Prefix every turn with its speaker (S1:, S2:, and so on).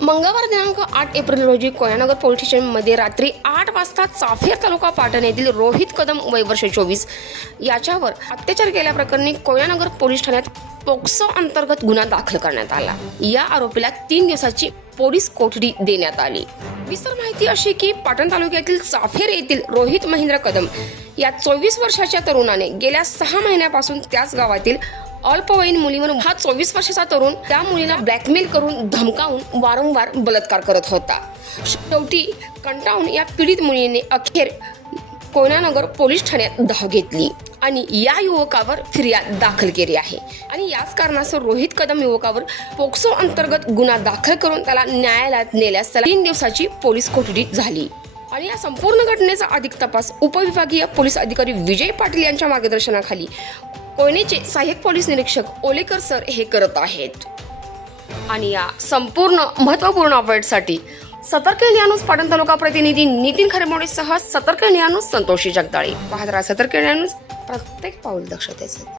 S1: मंगळवार दिनांक आठ एप्रिल रोजी कोयनानगर पोलीस स्टेशनमध्ये रात्री आठ वाजता चाफेर तालुका पाटण येथील रोहित कदम वय वर्ष चोवीस याच्यावर अत्याचार केल्याप्रकरणी कोयनानगर पोलीस ठाण्यात पोक्सो अंतर्गत गुन्हा दाखल करण्यात आला. या आरोपीला तीन दिवसाची पोलीस कोठडी देण्यात आली. विस्तार माहिती अशी की पाटण तालुक्यातील चाफेर येथील रोहित महेंद्र कदम या चोवीस वर्षाच्या तरुणाने गेल्या सहा महिन्यापासून त्याच गावातील अल्पवयीन मुलीवर हा चोवीस वर्षाचा तरुण त्या मुलीला ब्लॅकमेल करून धमकावून वारंवार बलात्कार करत होता. शेवटी कंटाळून या पीडित मुलीने अखेर कोयनानगर पोलीस ठाण्यात धाव घेतली आणि या युवकावर फिर्याद दाखल केली आहे. आणि याच कारणास्तव रोहित कदम युवकावर पोक्सो अंतर्गत गुन्हा दाखल करून त्याला न्यायालयात नेल्यास त्याला तीन दिवसाची पोलीस कोठडी झाली. आणि या संपूर्ण घटनेचा अधिक तपास उपविभागीय पोलीस अधिकारी विजय पाटील यांच्या मार्गदर्शनाखाली कोयनेचे सहाय्यक पोलीस निरीक्षक ओलेकर सर हे करत आहेत. आणि या संपूर्ण महत्त्वपूर्ण अपडेटसाठी सतर्क न्यूज पाटण तालुका प्रतिनिधी नितीन खरेमोडेसह सतर्क न्यूज संतोषी जगदाळे. पाहत राहा सतर्क न्यूज प्रत्येक पाऊल दक्षतेचे.